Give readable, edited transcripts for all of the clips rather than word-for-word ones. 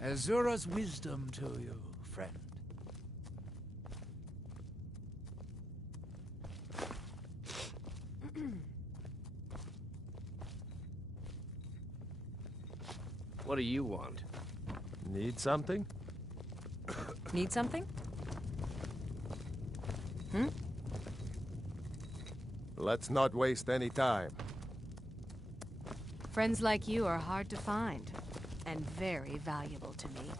Azura's wisdom to you, friend. What do you want? Need something? Need something? Let's not waste any time. Friends like you are hard to find, and very valuable to me.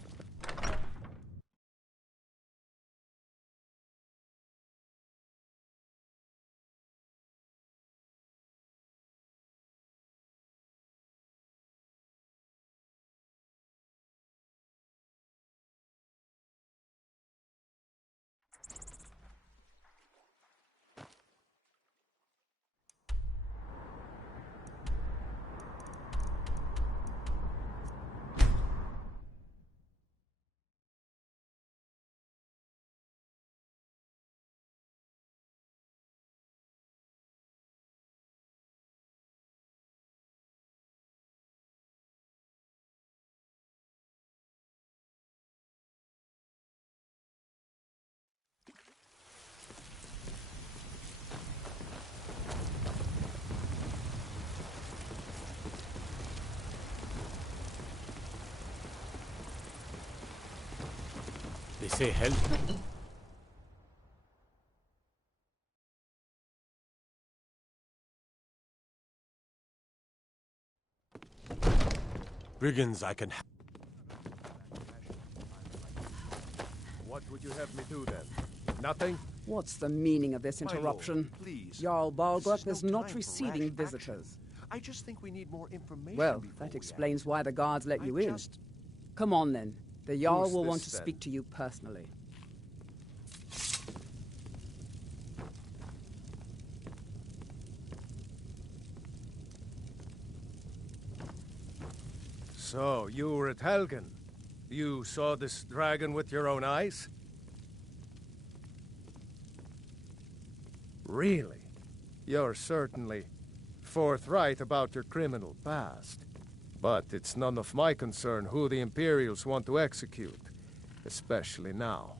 They say hell. Brigands, I can... What would you have me do then? Nothing? What's the meaning of this interruption? please. Jarl Balgrup is no not time for receiving rash visitors. I just think we need more information. Well, before that we explains act. why the guards let I you in. just- Come on, then. The Jarl Who's will this, want to then? speak to you personally. So, you were at Helgen. You saw this dragon with your own eyes? Really? You're certainly forthright about your criminal past. But it's none of my concern who the Imperials want to execute, especially now.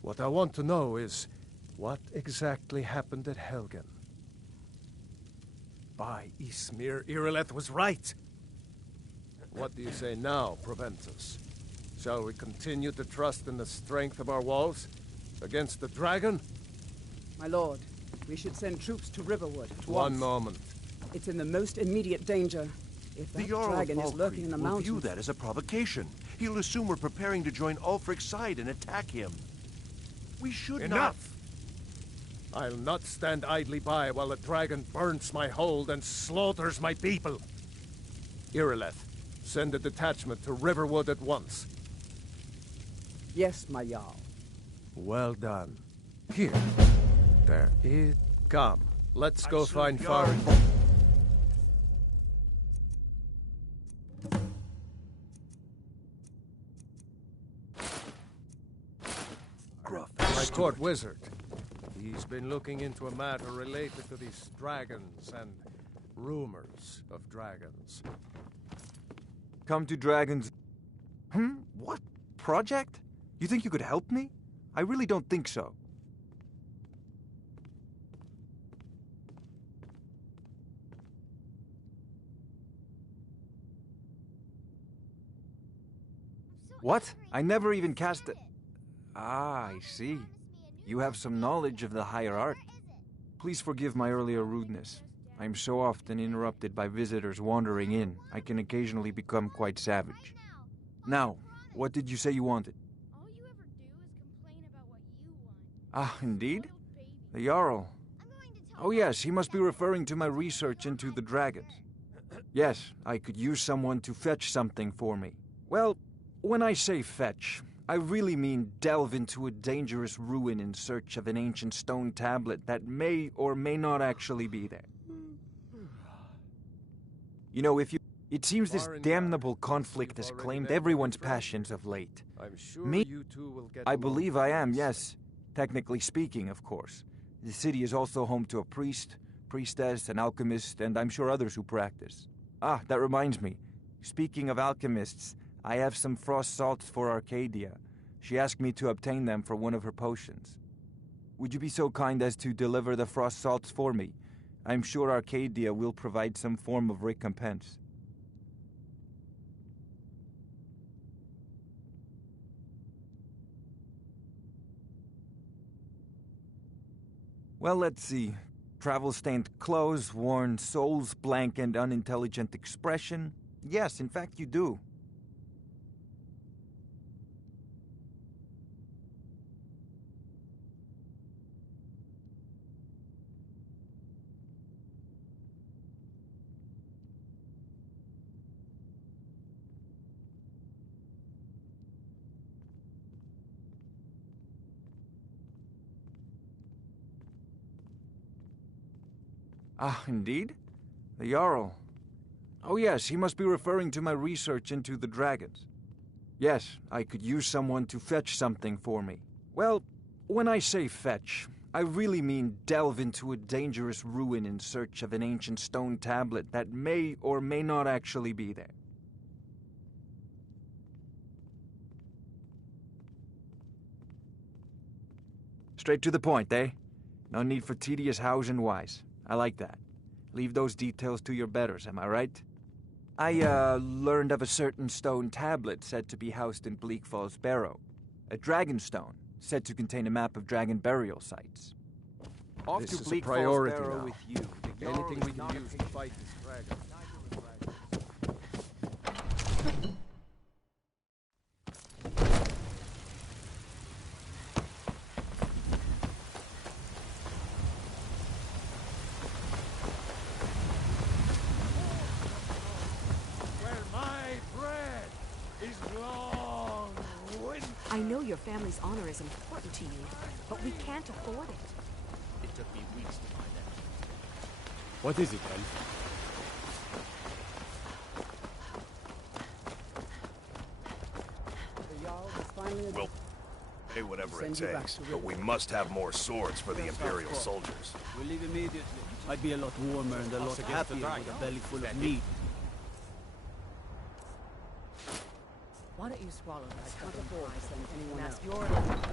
What I want to know is, what exactly happened at Helgen? By Ysmir, Irileth was right! What do you say now, Proventus? Shall we continue to trust in the strength of our walls against the dragon? My lord, we should send troops to Riverwood at One once. moment. It's in the most immediate danger. If The that Jarl dragon of is lurking in the will view mountains... that as a provocation. He'll assume we're preparing to join Ulfric's side and attack him. We should Enough! I'll not stand idly by while the dragon burns my hold and slaughters my people. Irileth, send a detachment to Riverwood at once. Yes, my Jarl. Well done. Here. There. It. Come. Let's go serve find Jarl. Far. My court wizard. He's been looking into a matter related to these dragons and rumors of dragons. Come to dragons... What? Project? You think you could help me? I really don't think so. What? I never even cast it. Ah, I see. You have some knowledge of the higher art. Please forgive my earlier rudeness. I am so often interrupted by visitors wandering in, I can occasionally become quite savage. Now, what did you say you wanted? All you ever do is complain about what you want. Ah, indeed? Spoiled baby. The Jarl. I'm going to tell Oh yes, he must be referring to my research into the dragons. Yes, I could use someone to fetch something for me. Well, when I say fetch, I really mean delve into a dangerous ruin in search of an ancient stone tablet that may or may not actually be there. You know, it seems this damnable conflict has claimed everyone's passions of late. I'm sure Me? you two will get I along believe I am, nicely. yes. Technically speaking, of course. The city is also home to a priest, priestess, an alchemist, and I'm sure others who practice. Ah, that reminds me. Speaking of alchemists, I have some frost salts for Arcadia. She asked me to obtain them for one of her potions. Would you be so kind as to deliver the frost salts for me? I'm sure Arcadia will provide some form of recompense. Well, let's see. Travel-stained clothes, worn souls, blank and unintelligent expression. Yes, in fact you do. Ah, indeed? The Jarl. Oh yes, he must be referring to my research into the dragons. Yes, I could use someone to fetch something for me. Well, when I say fetch, I really mean delve into a dangerous ruin in search of an ancient stone tablet that may or may not actually be there. Straight to the point, eh? No need for tedious hows and whys. I like that. Leave those details to your betters, am I right? I, learned of a certain stone tablet said to be housed in Bleak Falls Barrow. A dragon stone, said to contain a map of dragon burial sites. Off This to is a Bleak Falls priority Barrow now. with you. The Jarl Anything is we not can a use to patient. fight this dragon. Where my bread is long winter. I know your family's honor is important to you, but we can't afford it. It took me weeks to find out. What is it, Elf? The Jarl has finally... We'll pay whatever it Send you back takes, to but River. we must have more swords for the Yes, of Imperial course. soldiers. We'll leave immediately. I'd be a lot warmer and a lot happier with a belly full of meat. Why don't you swallow that? I can't afford to send anyone And else. ask your...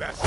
best.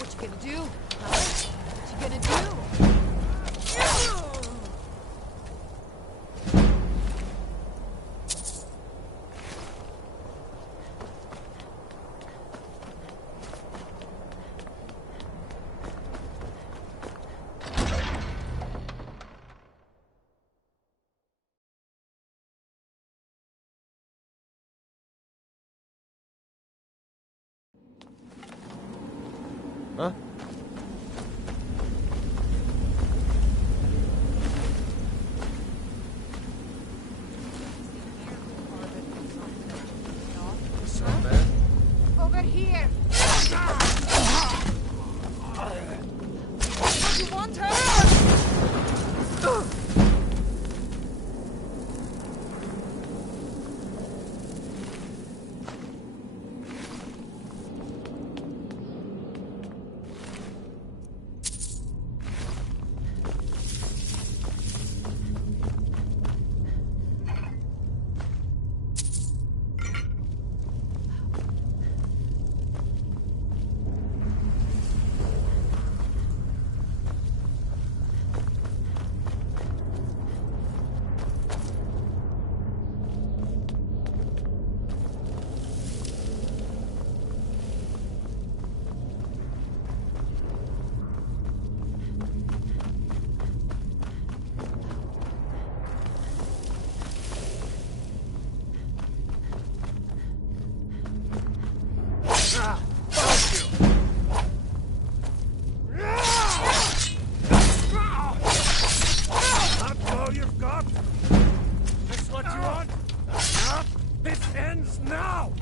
What you gonna do? Huh? What you gonna do? Huh? So bad? Over here! What you want her? That's all you've got? This what you want? Enough? This ends now!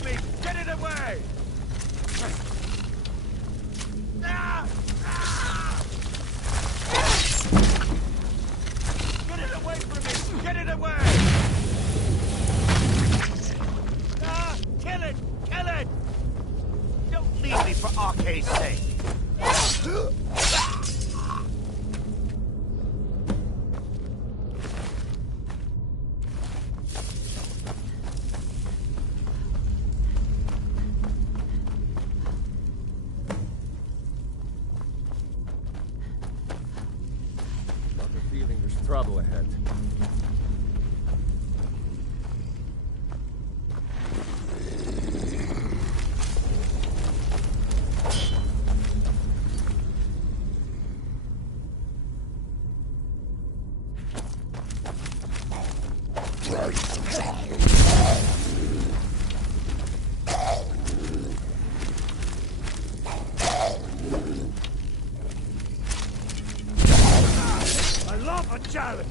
from me! Get it away! Get it away from me! Get it away! Kill it! Kill it! Don't leave me for Arcade's sake! Trouble ahead. I love a challenge!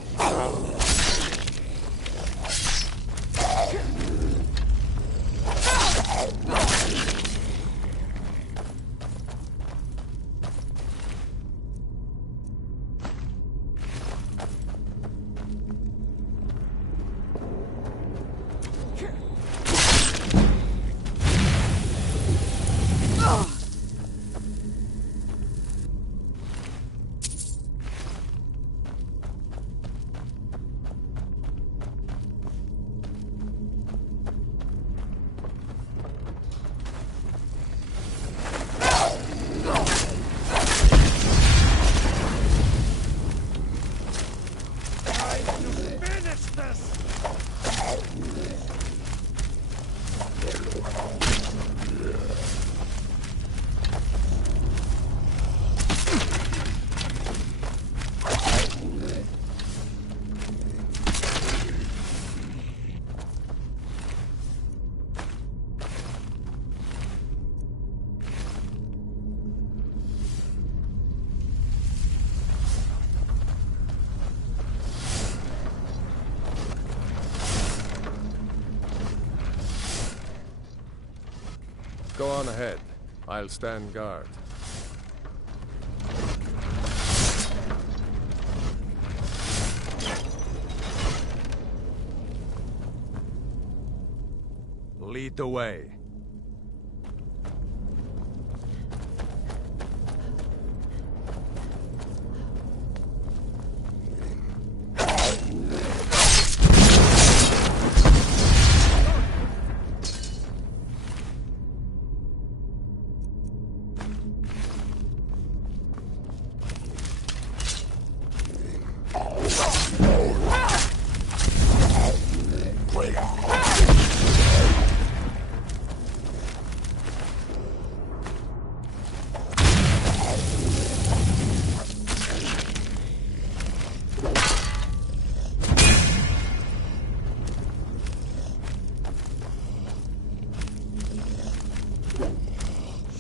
Go on ahead. I'll stand guard. Lead the way.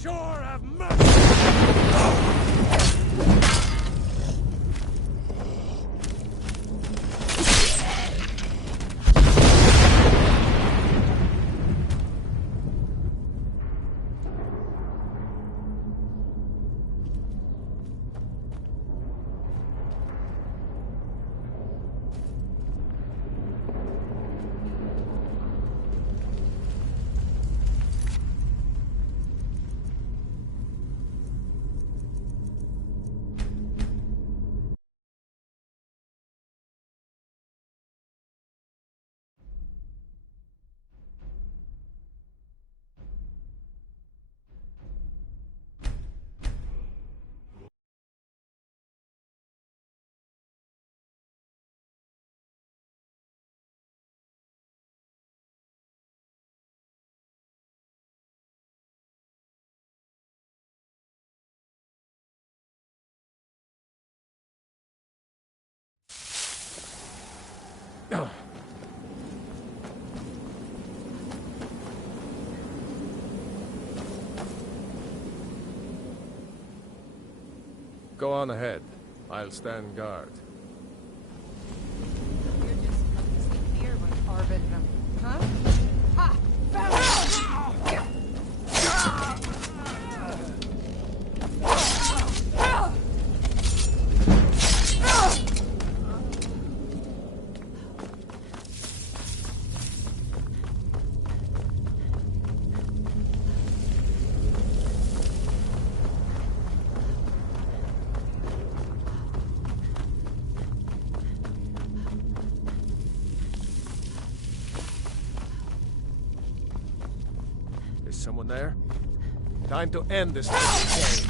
Sure have mercy! Go on ahead. I'll stand guard. You're just sleep here with Arvin. Huh? Ha! Found it! Someone there? Time to end this little game.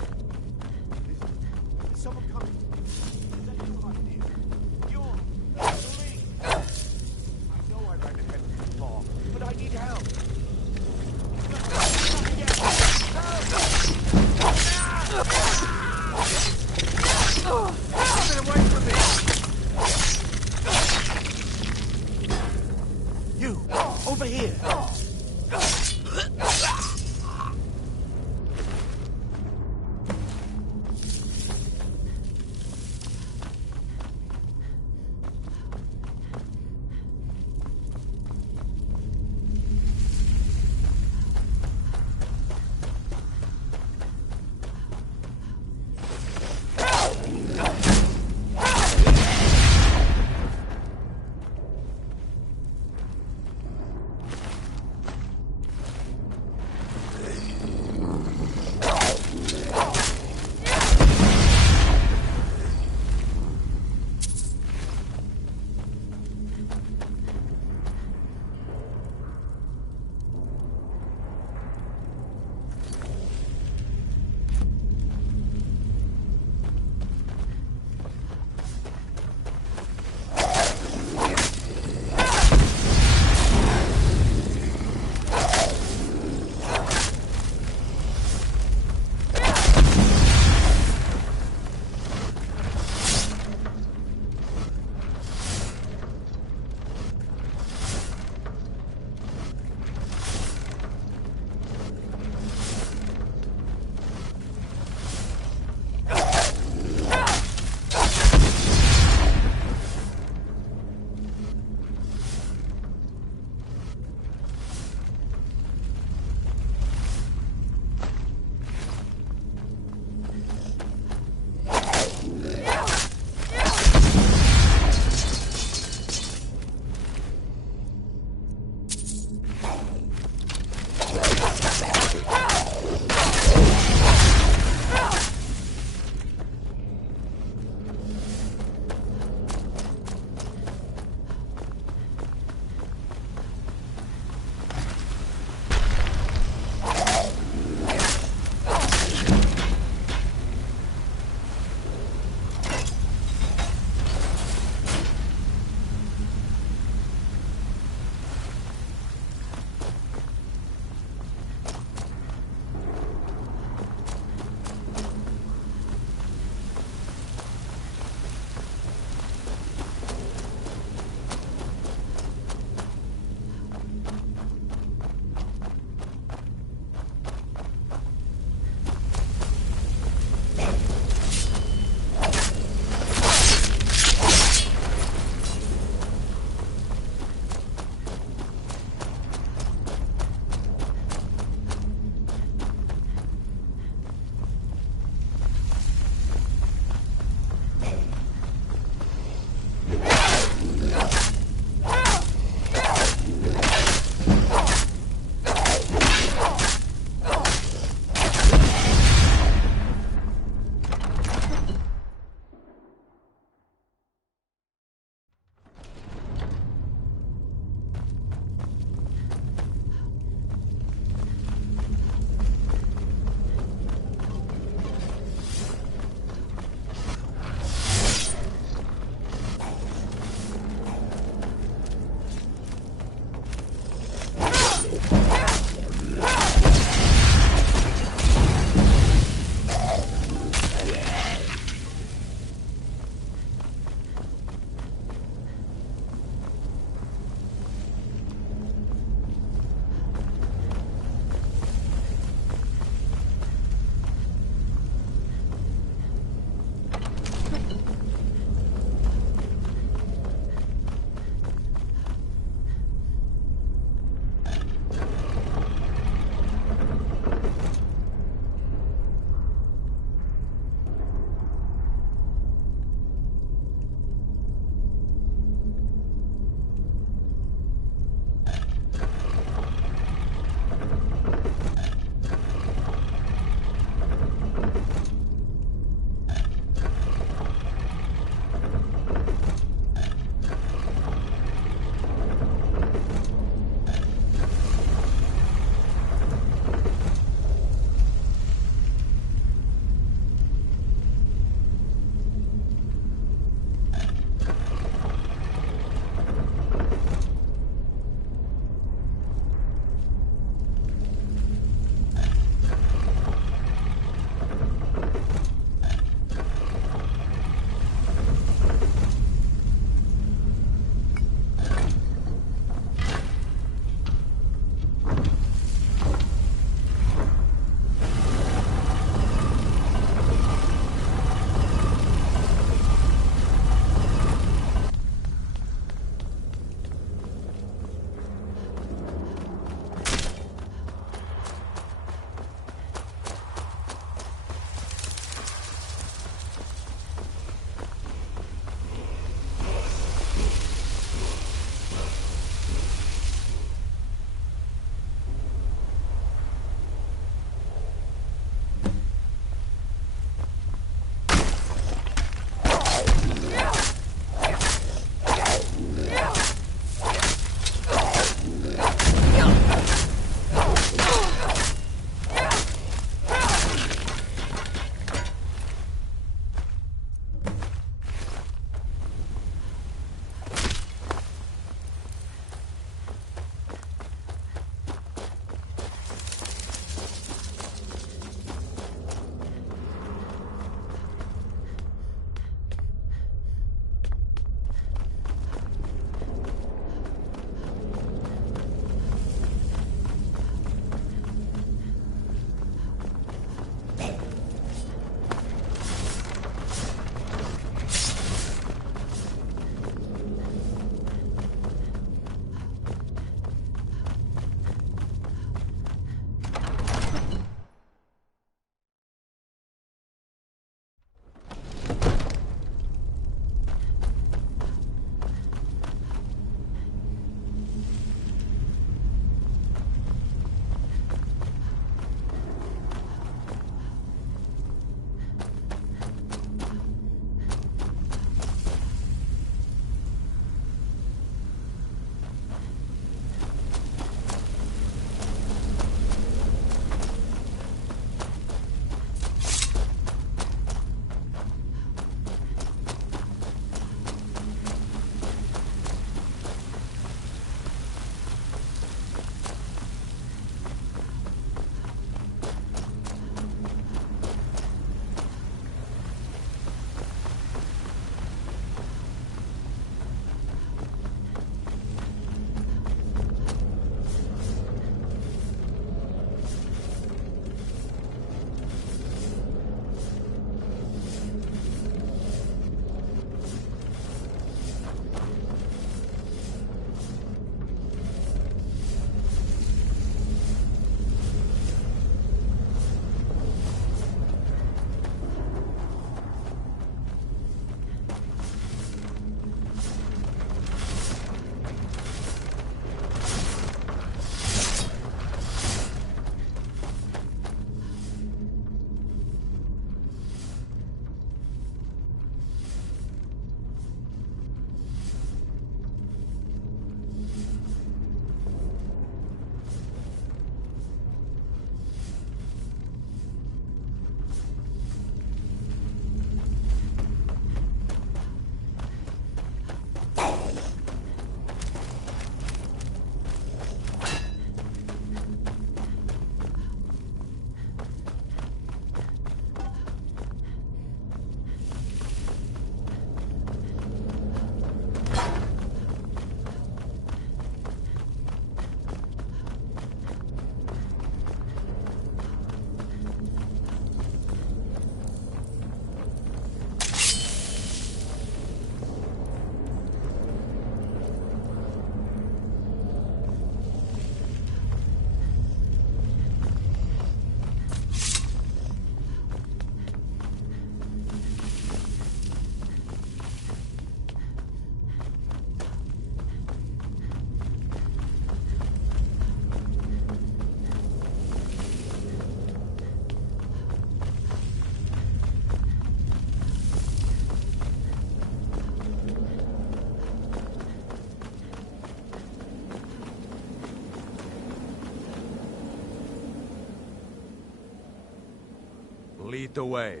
Lead the way.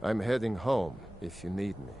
I'm heading home, if you need me.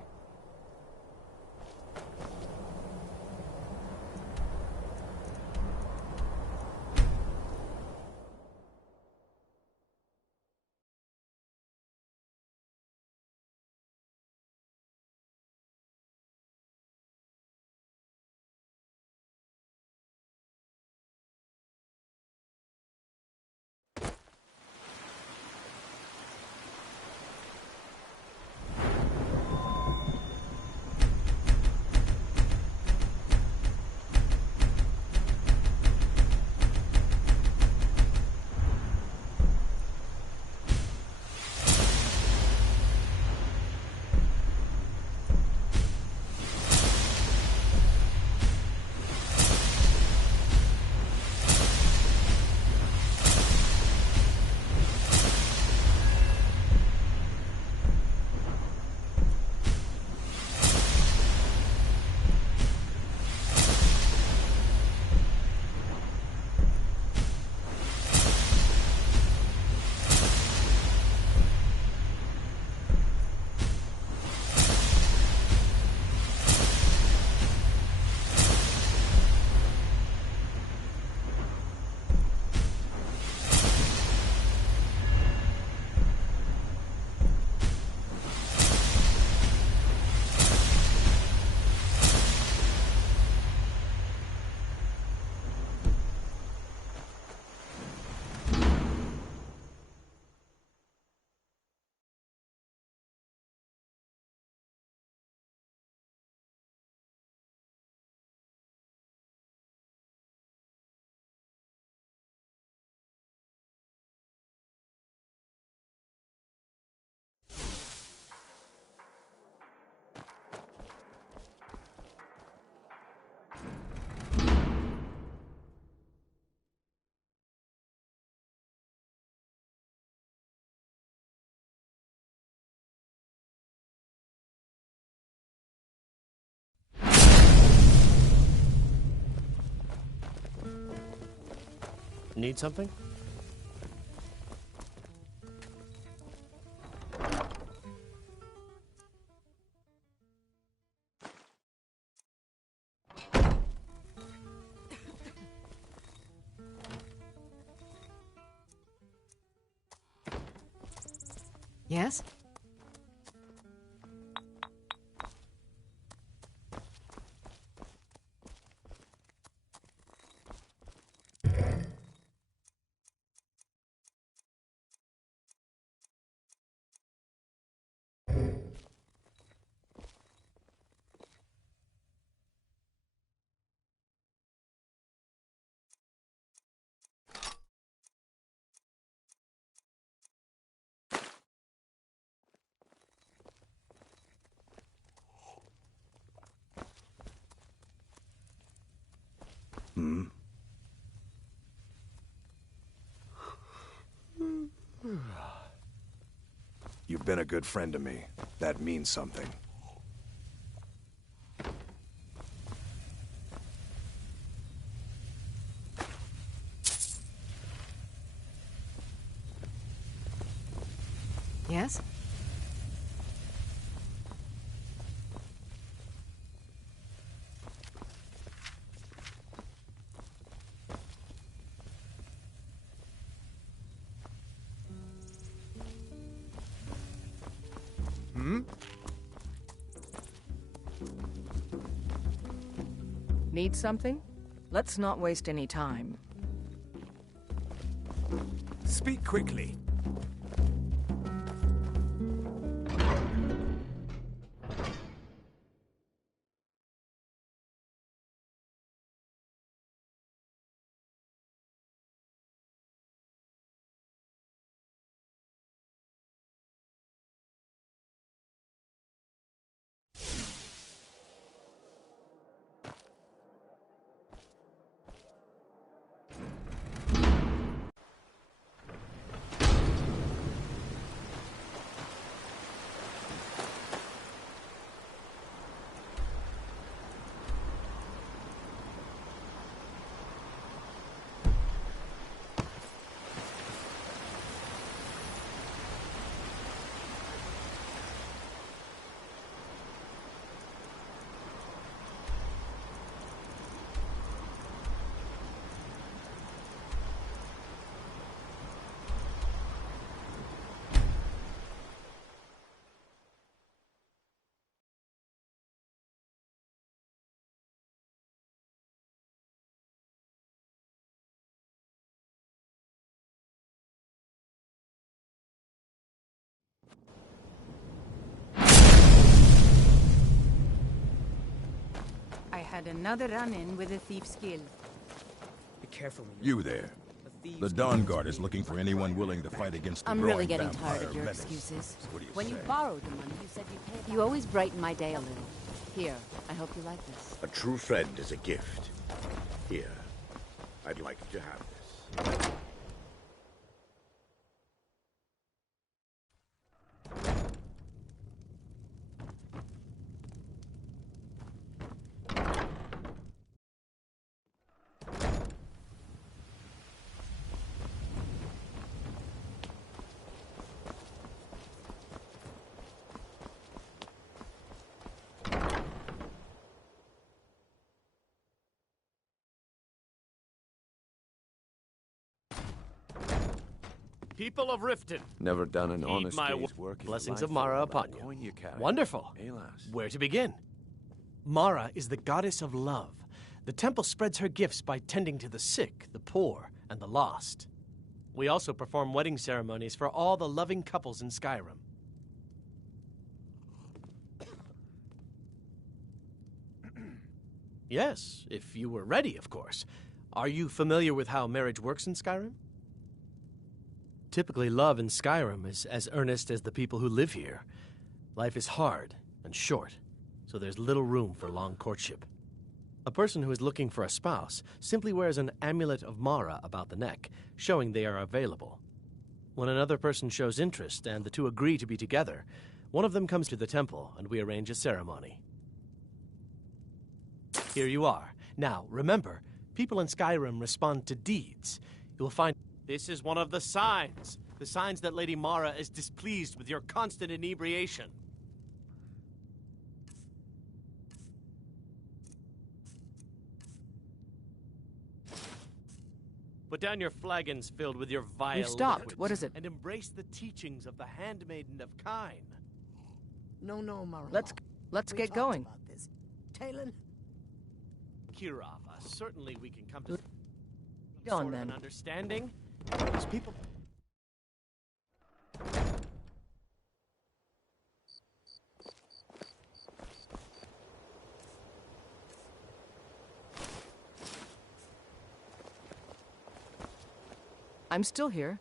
Need something? Yes? You've been a good friend to me. That means something. Yes? Need something? Let's not waste any time. Speak quickly. another run-in with a thief's guild. Be careful. You there. The Dawn Guard is looking for anyone willing to fight against the I'm growing really getting vampire tired of your menace. excuses. What do you When say? you borrowed the money, you said you'd pay it back. You always brighten my day a little. Here, I hope you like this. A true friend is a gift. Here, I'd like you to have this. People of Riften, Never done an heed honest my day's work. in blessings life of Mara for upon that coin you. carry. Wonderful. Alas. Where to begin? Mara is the goddess of love. The temple spreads her gifts by tending to the sick, the poor, and the lost. We also perform wedding ceremonies for all the loving couples in Skyrim. Yes, if you were ready, of course. Are you familiar with how marriage works in Skyrim? Typically, love in Skyrim is as earnest as the people who live here. Life is hard and short, so there's little room for long courtship. A person who is looking for a spouse simply wears an amulet of Mara about the neck, showing they are available. When another person shows interest and the two agree to be together, one of them comes to the temple and we arrange a ceremony. Here you are. Now, remember, people in Skyrim respond to deeds. You will find this is one of the signs that Lady Mara is displeased with your constant inebriation. Put down your flagons filled with your vile We've stopped. liquids What is it? and embrace the teachings of the Handmaiden of Kine. No, Mara. Let's get going. Talon? Kirava, certainly we can come to Go on, sort of then. an understanding. These people... I'm still here.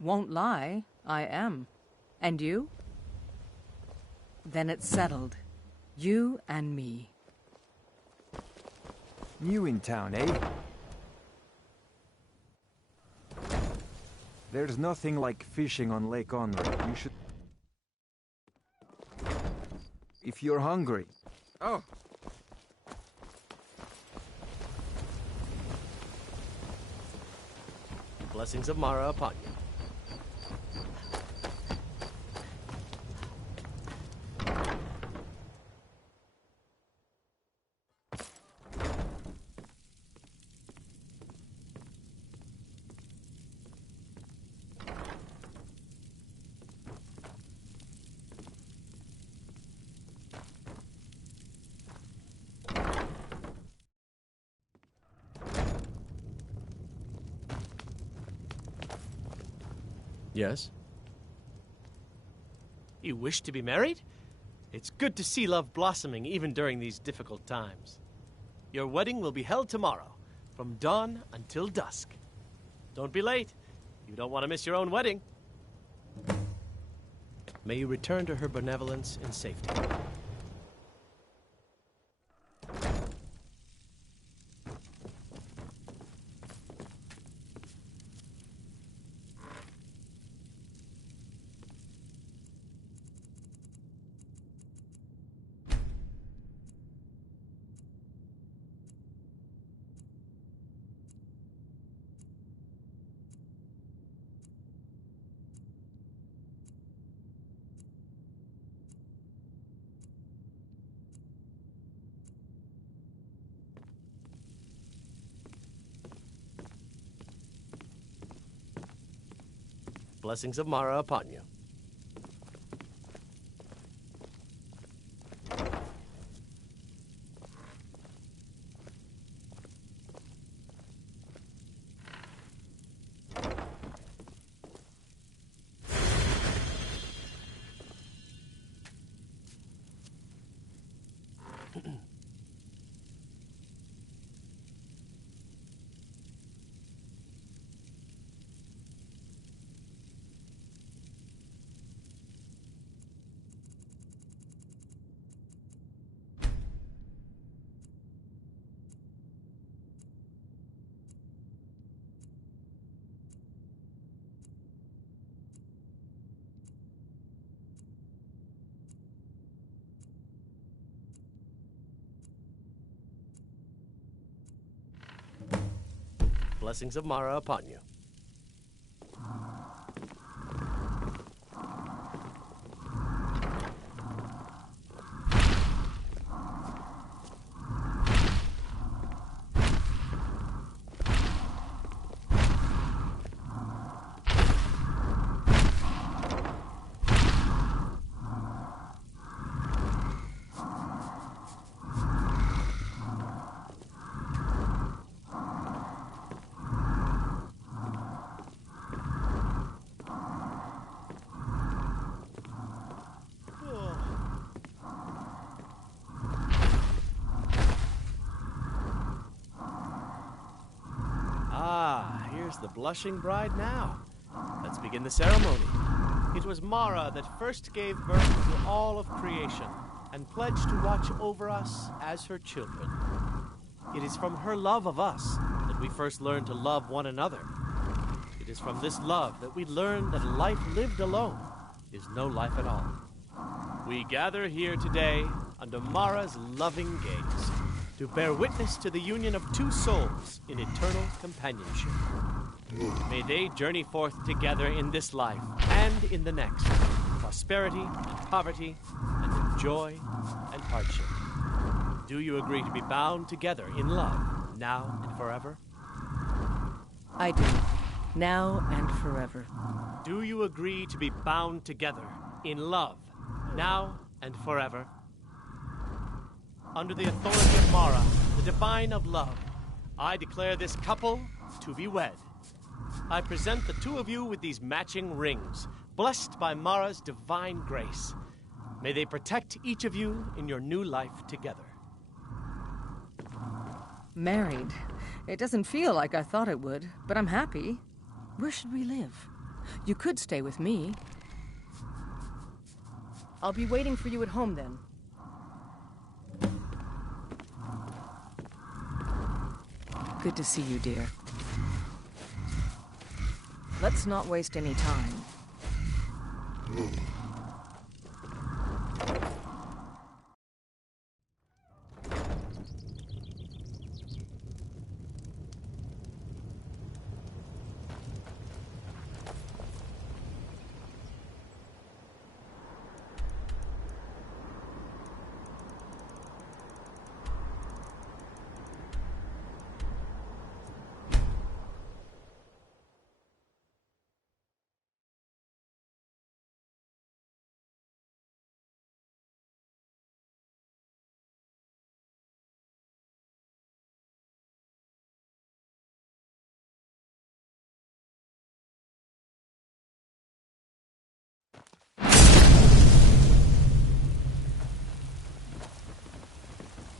Won't lie, I am. And you? Then it's settled. You and me. New in town, eh? There's nothing like fishing on Lake Onrey. You should... If you're hungry. Oh. Blessings of Mara upon you. Yes? You wish to be married? It's good to see love blossoming even during these difficult times. Your wedding will be held tomorrow, from dawn until dusk. Don't be late. You don't want to miss your own wedding. May you return to her benevolence in safety. Blessings of Mara upon you. Blessings of Mara upon you. The blushing bride now. Let's begin the ceremony. It was Mara that first gave birth to all of creation and pledged to watch over us as her children. It is from her love of us that we first learned to love one another. It is from this love that we learn that a life lived alone is no life at all. We gather here today under Mara's loving gaze to bear witness to the union of two souls in eternal companionship. May they journey forth together in this life and in the next, in prosperity and poverty, and in joy and hardship. Do you agree to be bound together in love, now and forever? I do. Now and forever. Do you agree to be bound together in love, now and forever? Under the authority of Mara, the divine of love, I declare this couple to be wed. I present the two of you with these matching rings, blessed by Mara's divine grace. May they protect each of you in your new life together. Married. It doesn't feel like I thought it would, but I'm happy. Where should we live? You could stay with me. I'll be waiting for you at home then. Good to see you, dear. Let's not waste any time.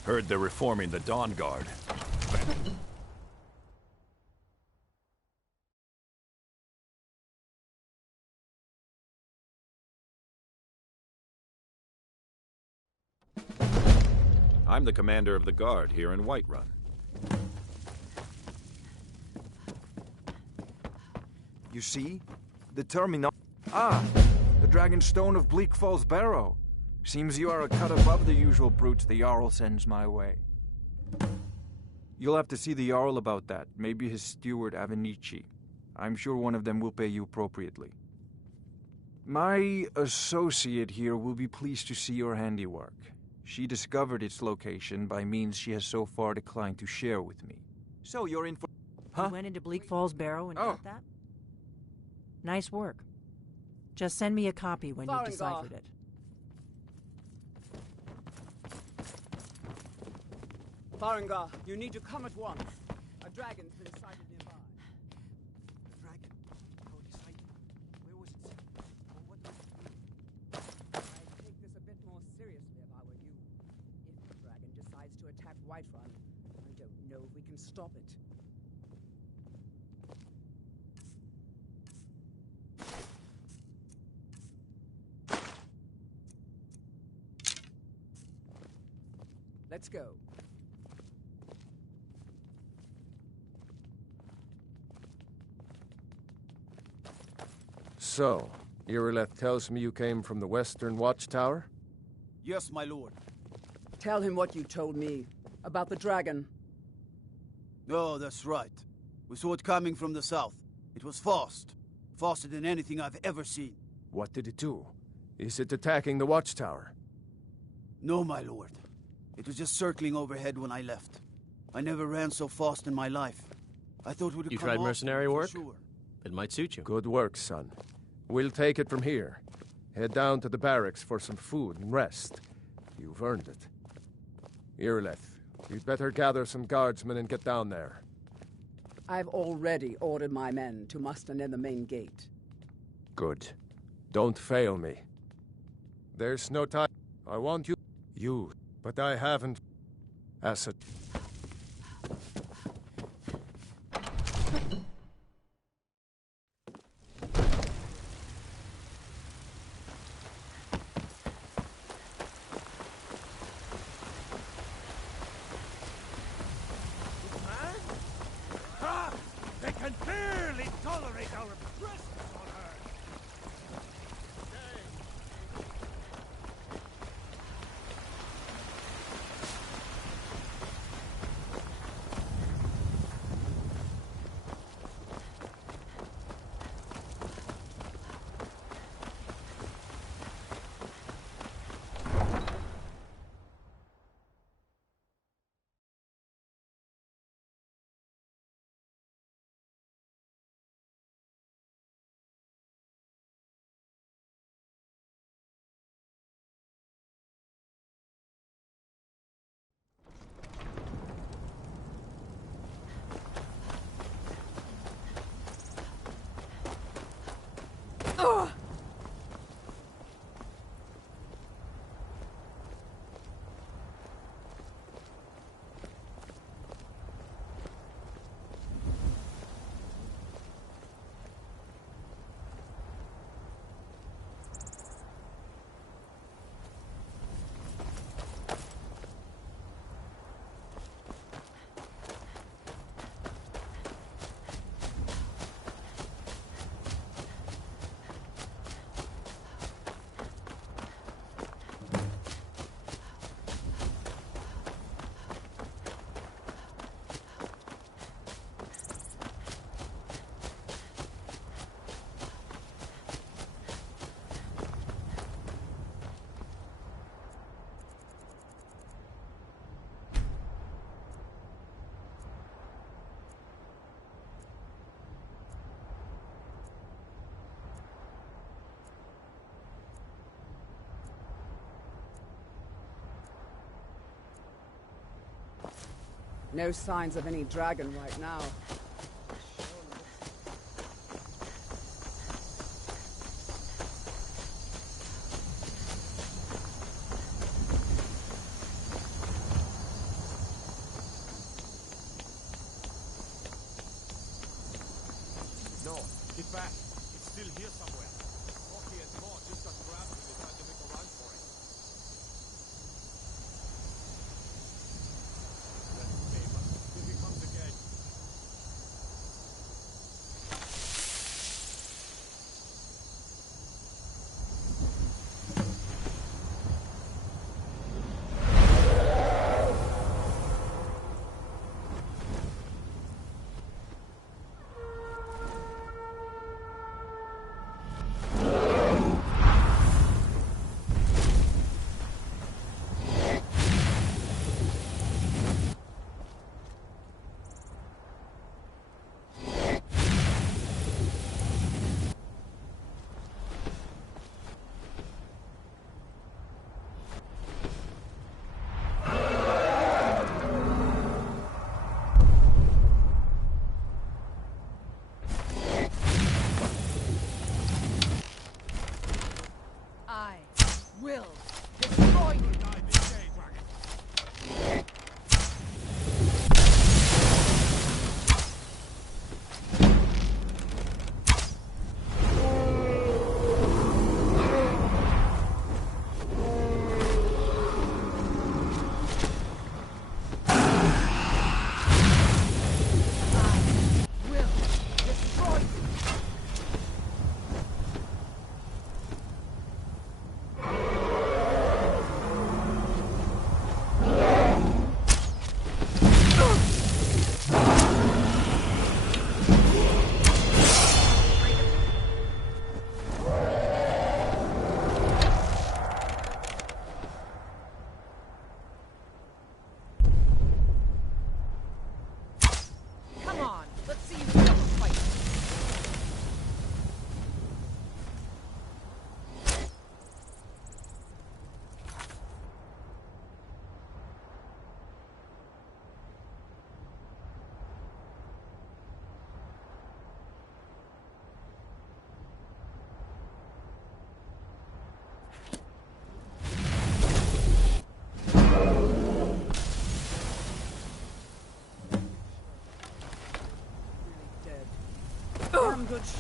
Heard they're reforming the Dawn Guard. I'm the commander of the Guard here in Whiterun. You see? The terminal... Ah! The Dragonstone of Bleak Falls Barrow. Seems you are a cut above the usual brutes the Jarl sends my way. You'll have to see the Jarl about that. Maybe his steward, Avenici. I'm sure one of them will pay you appropriately. My associate here will be pleased to see your handiwork. She discovered its location by means she has so far declined to share with me. So you're in for... Huh? You went into Bleak Falls Barrow and got that? Nice work. Just send me a copy when you've deciphered it. Farengar, you need to come at once. A dragon's been sighted nearby. A dragon? Already sighted? Where was it? Or what does it mean? I'd take this a bit more seriously if I were you. If the dragon decides to attack Whiterun, I don't know if we can stop it. Let's go. So, Irileth tells me you came from the Western Watchtower? Yes, my lord. Tell him what you told me about the dragon. Oh, that's right. We saw it coming from the south. It was fast. Faster than anything I've ever seen. What did it do? Is it attacking the watchtower? No, my lord. It was just circling overhead when I left. I never ran so fast in my life. I thought we'd You come tried off mercenary for work? sure. It might suit you. Good work, son. We'll take it from here. Head down to the barracks for some food and rest. You've earned it. Irileth, you'd better gather some guardsmen and get down there. I've already ordered my men to muster near the main gate. Good. Don't fail me. There's no time. I want you... You. But I haven't... Asset. They can barely tolerate our presence on Earth! No signs of any dragon right now. No, get back. It's still here somewhere. Rocky and Maud just got grabbed and they tried to make a run for it. Let's save us. Here he comes again.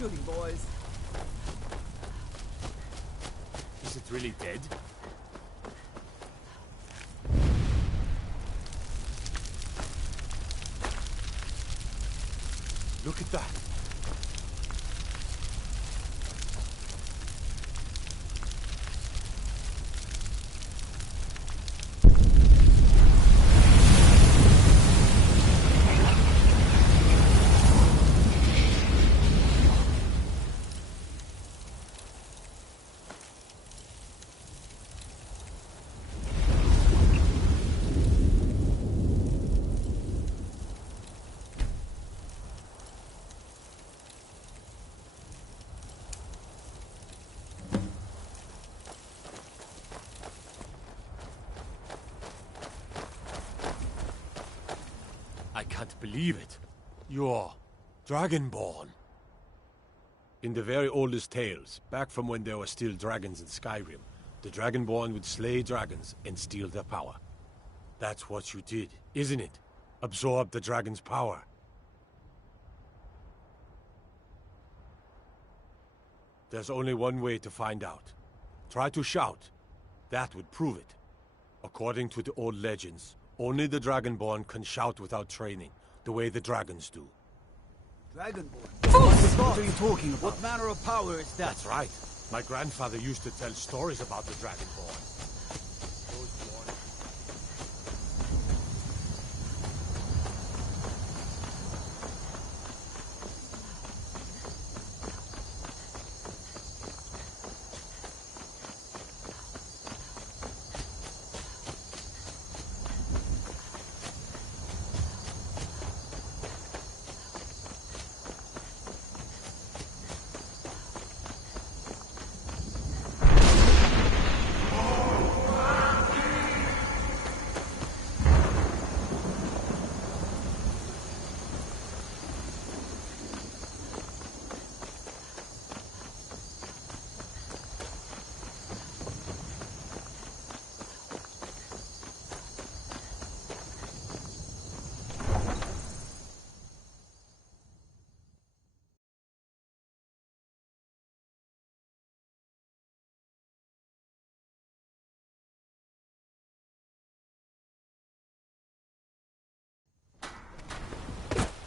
shooting, boys. Is it really dead? Look at that. I can't believe it. You're Dragonborn. In the very oldest tales, back from when there were still dragons in Skyrim, the Dragonborn would slay dragons and steal their power. That's what you did, isn't it? Absorb the dragon's power. There's only one way to find out. Try to shout. That would prove it. According to the old legends, only the Dragonborn can shout without training, the way the dragons do. Dragonborn? What are you talking about? What manner of power is that? That's right. My grandfather used to tell stories about the Dragonborn.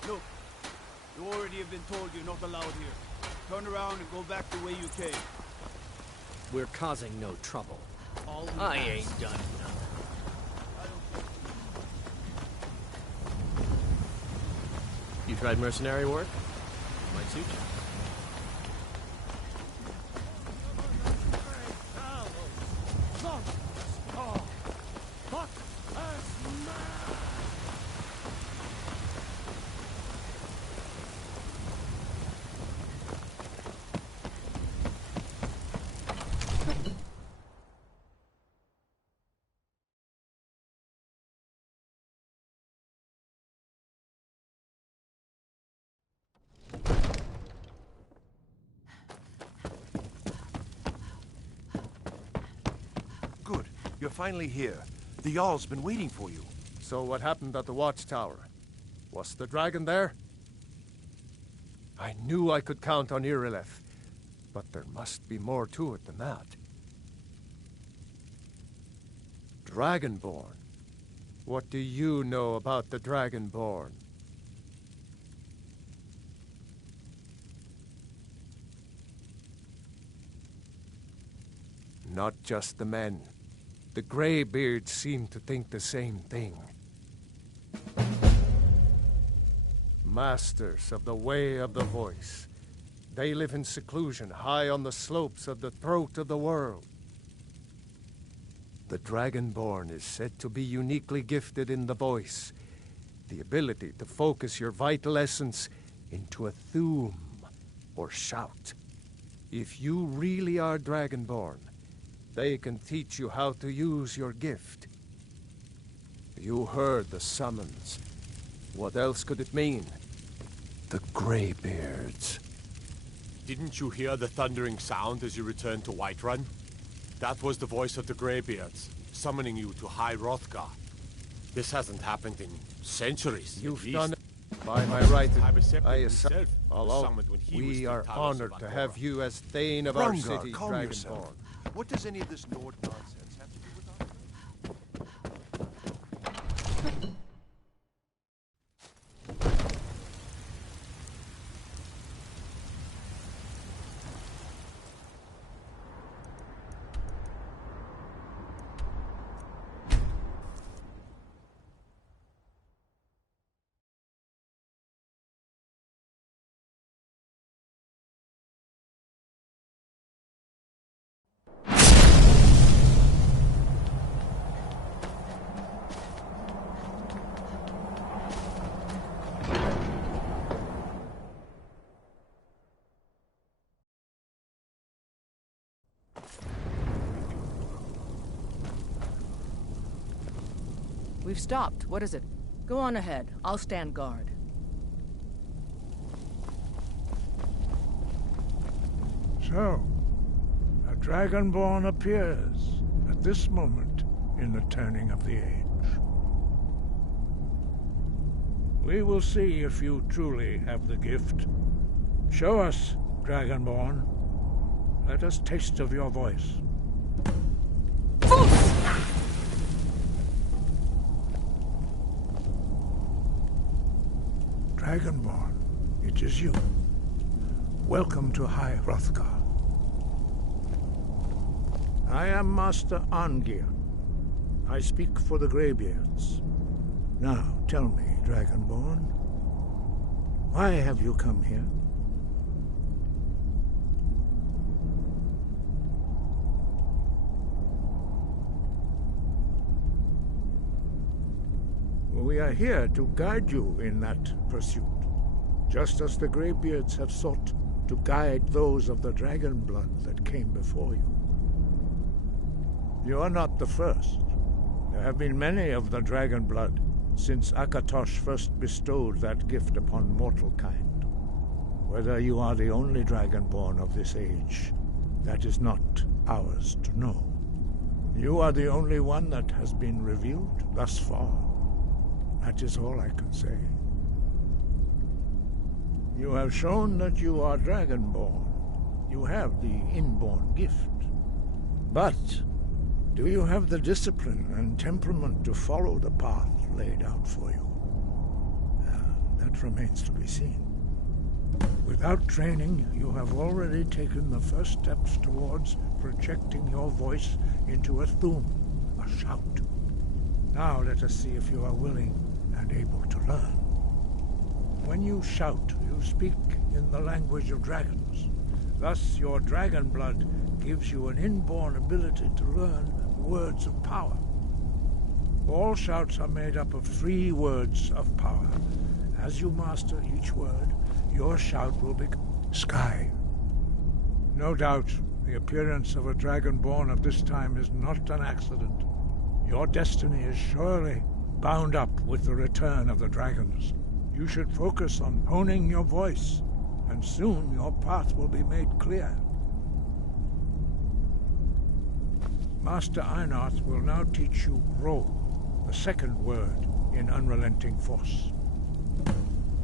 Look, you already have been told you're not allowed here. Turn around and go back the way you came. We're causing no trouble. All I ain't done nothing. You tried mercenary work? Might suit you. Good. You're finally here. The Jarl's been waiting for you. So what happened at the watchtower? Was the dragon there? I knew I could count on Irileth, but there must be more to it than that. Dragonborn? What do you know about the Dragonborn? Not just the men. The Greybeards seem to think the same thing. Masters of the Way of the Voice. They live in seclusion high on the slopes of the throat of the world. The Dragonborn is said to be uniquely gifted in the voice, the ability to focus your vital essence into a thum, or shout. If you really are Dragonborn, they can teach you how to use your gift. You heard the summons. What else could it mean? The Greybeards. Didn't you hear the thundering sound as you returned to Whiterun? That was the voice of the Greybeards, summoning you to High Hrothgar. This hasn't happened in centuries, You've at least. done it. By my right, I himself was although summoned when he was we the are Talos honored of to Angora. have you as Thane of our Hrongar, city, calm yourself. Dragonborn. What does any of this Nord nonsense have to do with our... We've stopped. What is it? Go on ahead. I'll stand guard. So, a Dragonborn appears at this moment in the turning of the age. We will see if you truly have the gift. Show us, Dragonborn. Let us taste of your voice. Dragonborn, it is you. Welcome to High Hrothgar. I am Master Arngir. I speak for the Greybeards. Now, tell me, Dragonborn, why have you come here? We are here to guide you in that pursuit, just as the Greybeards have sought to guide those of the dragon blood that came before you. You are not the first. There have been many of the dragon blood since Akatosh first bestowed that gift upon mortal kind. Whether you are the only dragonborn of this age, that is not ours to know. You are the only one that has been revealed thus far. That is all I can say. You have shown that you are Dragonborn. You have the inborn gift. But do you have the discipline and temperament to follow the path laid out for you? That remains to be seen. Without training, you have already taken the first steps towards projecting your voice into a thum, a shout. Now let us see if you are willing and able to learn. When you shout, you speak in the language of dragons. Thus, your dragon blood gives you an inborn ability to learn words of power. All shouts are made up of 3 words of power. As you master each word, your shout will become sky. No doubt, the appearance of a dragonborn of this time is not an accident. Your destiny is surely bound up with the return of the dragons. You should focus on honing your voice, and soon your path will be made clear. Master Einarth will now teach you Ro, the second word in Unrelenting Force.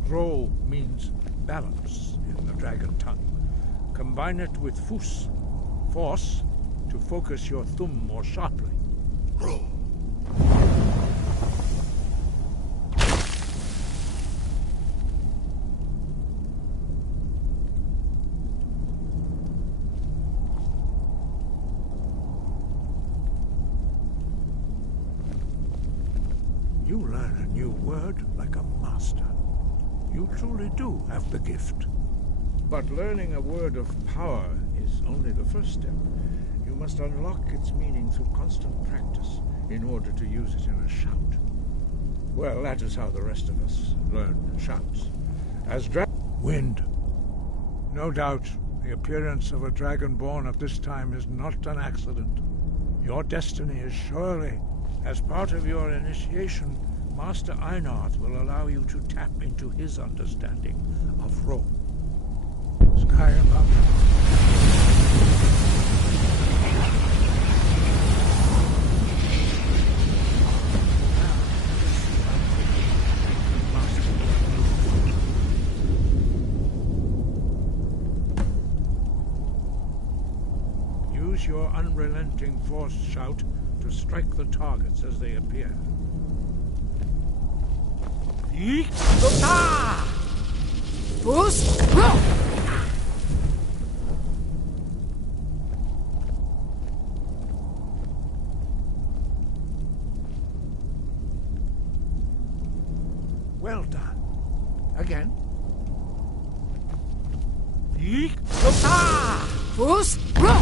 Ro means balance in the dragon tongue. Combine it with Fus, force, to focus your thumb more sharply. Ro. You learn a new word like a master. You truly do have the gift. But learning a word of power is only the first step. You must unlock its meaning through constant practice in order to use it in a shout. Well, that is how the rest of us learn shouts. As wind. No doubt, the appearance of a dragonborn of this time is not an accident. Your destiny is surely, as part of your initiation, Master Einarth will allow you to tap into his understanding of Ro. Skyrim up. Now, let's see how quickly I can master the move. unrelenting force shout to strike the targets as they appear. Yeek! Ah! Boost! Roll! Well done. Again. Yeek! Ah! Boost! Roll!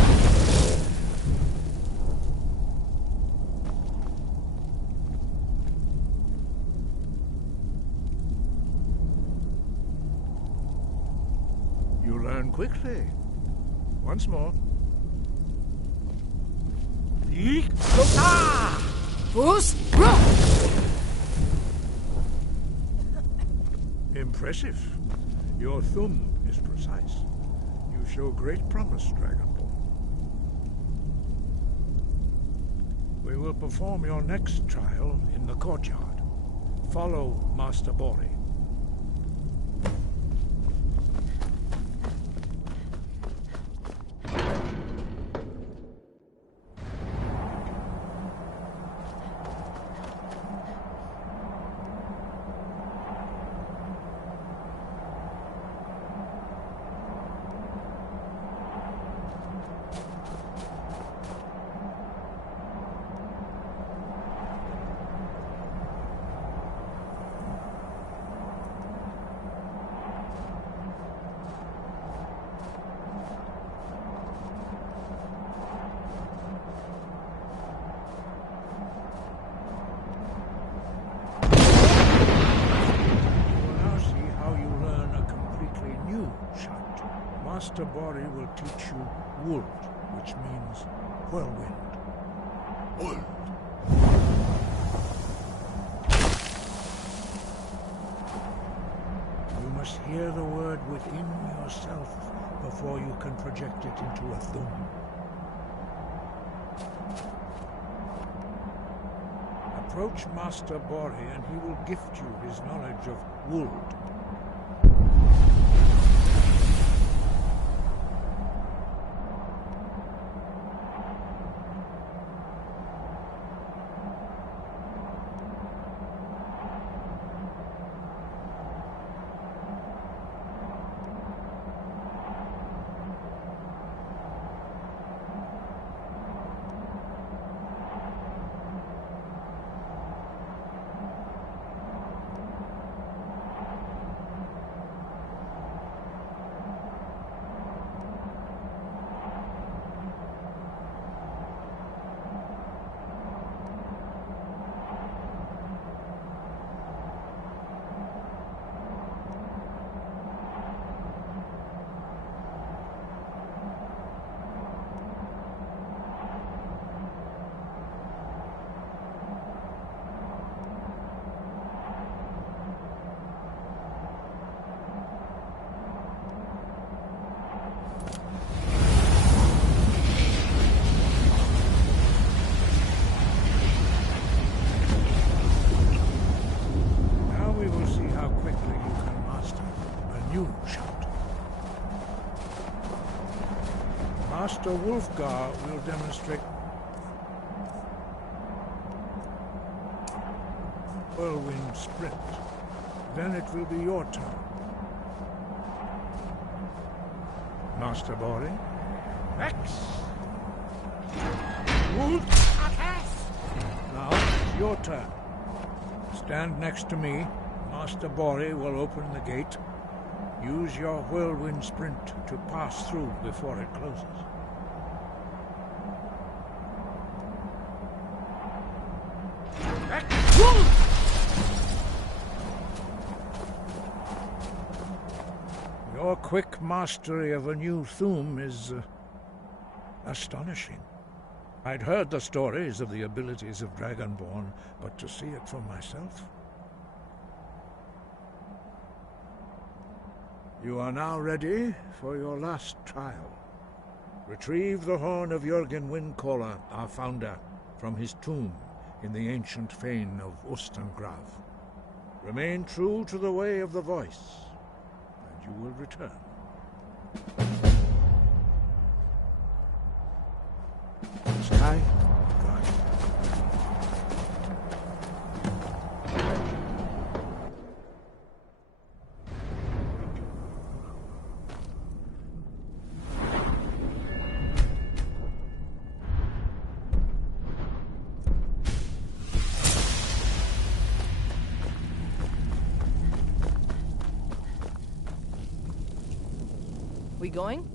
You learn quickly. Once more. Yeek! Ah! Boost! Roll! Impressive. Your thumb is precise. You show great promise, Dragonborn. We will perform your next trial in the courtyard. Follow Master Bori. Master Bori will teach you Wold, which means whirlwind. Wold. You must hear the word within yourself before you can project it into a thum. Approach Master Bori and he will gift you his knowledge of Wold. Master Wolfgar will demonstrate whirlwind sprint. Then it will be your turn. Master Bori. X. Wolf. Now it's your turn. Stand next to me. Master Bori will open the gate. Use your whirlwind sprint to pass through before it closes. Your quick mastery of a new thum is astonishing. I'd heard the stories of the abilities of Dragonborn, but to see it for myself... You are now ready for your last trial. Retrieve the horn of Jürgen Windcaller, our founder, from his tomb in the ancient fane of Ustengrav. Remain true to the way of the voice, and you will return. I got it. We going?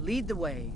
Lead the way.